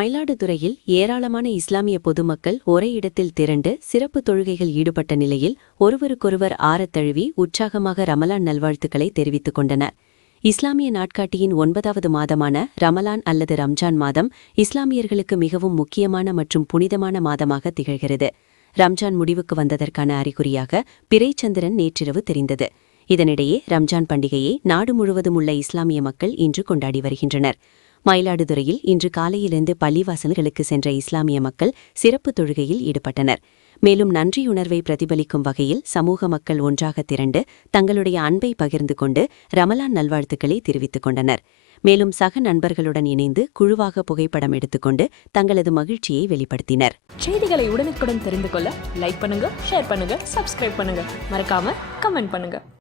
மயிலாடுதுறையில் ஏராளமான இஸ்லாமிய பொதுமக்கள் ஒரே இடத்தில் திரண்டு சிறப்பு தொழுகைகள் ஈடுபட்ட நிலையில் ஒருவருக்கொருவர் ஆரத் தழுவி உற்சாகமாக ரமலான் நல்வாழ்த்துக்களை தெரிவித்துக் கொண்டனர். இஸ்லாமிய நாட்காட்டியின் 9வது மாதமான ரமலான் அல்லது ரம்ஜான் மாதம் இஸ்லாமியர்களுக்கு மிகவும் முக்கியமான மற்றும் புனிதமான மாதமாக திகழ்கிறது. ரம்ஜான் முடிவுக்கு வந்ததற்கான அறிகுறியாக பிறைச்சந்திரன் நேற்றிரவு தெரிந்தது. இதனிடையே ரம்ஜான் பண்டிகையை நாடு முழுவதும் உள்ள இஸ்லாமிய மக்கள் இன்று கொண்டாடி வருகின்றனர். மயிலாடுதுறையில் இன்று காலையிலிருந்து பள்ளிவாசல்களுக்கு சென்ற இஸ்லாமிய மக்கள் சிறப்பு தொழுகையில் ஈடுபட்டனர். மேலும் நன்றியுணர்வை பிரதிபலிக்கும் வகையில் சமூக மக்கள் ஒன்றாக திரண்டு தங்களுடைய அன்பை பகிர்ந்து கொண்டு ரமலான் நல்வாழ்த்துக்களை தெரிவித்துக் கொண்டனர். மேலும் சக நண்பர்களுடன் இணைந்து குழுவாக புகைப்படம் எடுத்துக்கொண்டு தங்களது மகிழ்ச்சியை வெளிப்படுத்தினர். செய்திகளை உடனுக்குடன் தெரிந்து கொள்ள லைக் பண்ணுங்க, ஷேர் பண்ணுங்க, சப்ஸ்கிரைப் பண்ணுங்க, மறக்காம கமெண்ட் பண்ணுங்க.